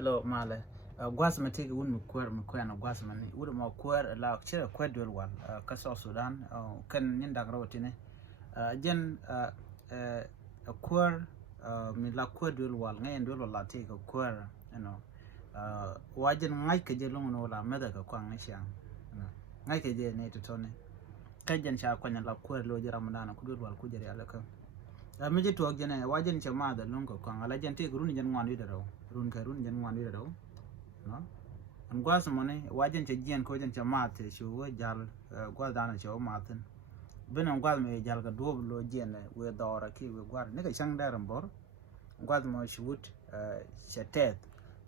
hello male gwas ma tege wun mu kwer na gwas ma ni wud ma kwer la chira kwer dol wal ka so Sudan kan nin dag rawtine jen kwer mi la kwer dol wal ngay dol la tege kwer wajen ngay ke je long no la meda ka kwang sha ngay ke je ne to tone kajen sha kwanya la kwer lo jira mandana ku dol wal ku jere ala ka mi je to jene wajen cha ma da long ko kwang ala jen tege run jen ngwan wi da raw run ka run jen ngwan wi da raw no am gwas money wajen cha jien ko jen cha mate shu jal gwa dana cha maten benon gwas me jal ga dob lo jien we dora ki we gwar ne ka sang daram bor gwas mo shut chatet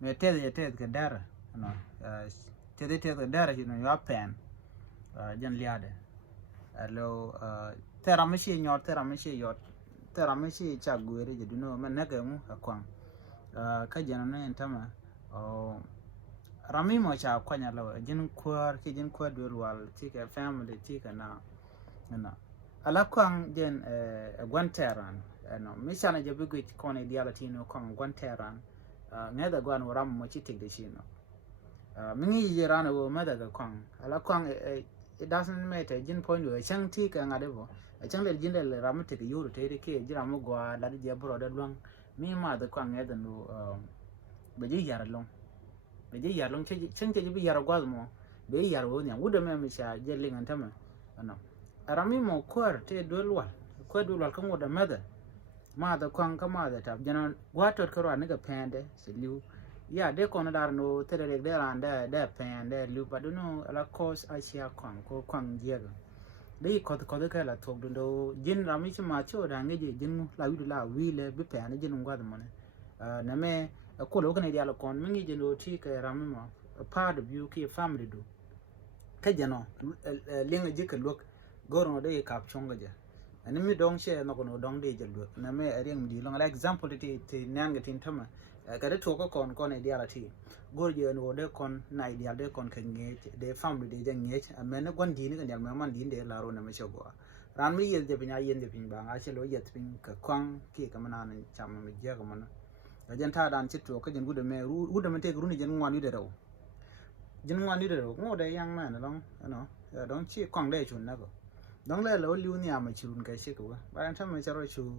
me ted ya ted ka dara no ted ka dara you know ya pen jen liade lo teramishi nyor teramishi yot teramishi cha gwere je duno men ne ga mu akwang ka jen ne entama rami mo cha kwanya lawa jin kwar ki jin kwar dol wal tika family tika na ala kwang jen gwanteran no misana je bigu ko ne dialati no kwang gwanteran ngeda gwan ram mo chi tik de shi no mingi je rana wo meda ga kwang ala kwang it doesn't matter jin point wo chang tika ngade bo chang le jin le ram tik yuru te ke jira mo gwa la je bro da long mi ma da kwang ngeda no be je yar long be je yar long chen bi yar gwaz mo be yar wo nya wuda me sha je lingan tama no arami mo kwar te dolwa ko dolwa kan woda meda ma da kwang ka ma da tab jana gwatot karo ne ga pende siliu ya de kono dar no te de randa de pende lu pa no ala cause asia kwang ko kwang jega de ko ka la tok do jin rami chi ma cho da nge je jin la wi la wi le bi pe ne jin gwaz mo ne na me ko lo kan dia la kon mingi je no ti ka rami mo part of you ki family do ka jano linga je ka lok goro de kap chonga je ani mi dong she no kono dong de je lok na me ring di long example ti nang tin tama ka de to ko kon dia la ti gor je no de kon na dia de kon ka nge de family de je nge amene gon di ni kan yal man di de la ro na me chogo ran mi ye je pinya yen de pin ba nga she lo ye pin ka kwang ki ka mana na cham me je ka mana jan ta dan chito ka jen gude me te gruni jen ngwan ide raw jen ngwan ide raw ngo de yang man long no don chi kwang de chun na ko dong le lo liu ni ama chirun ka she ko ba ran tham me charo chu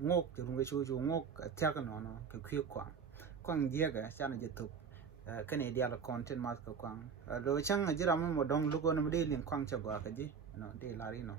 ngok chirun ga chu ngok ta ka no ka khwi kwang dia ga cha na je tu ka ne dia la content mas ka kwang lo chang jira mo dong lu ko no de lin kwang cha ga ka ji no de la ri no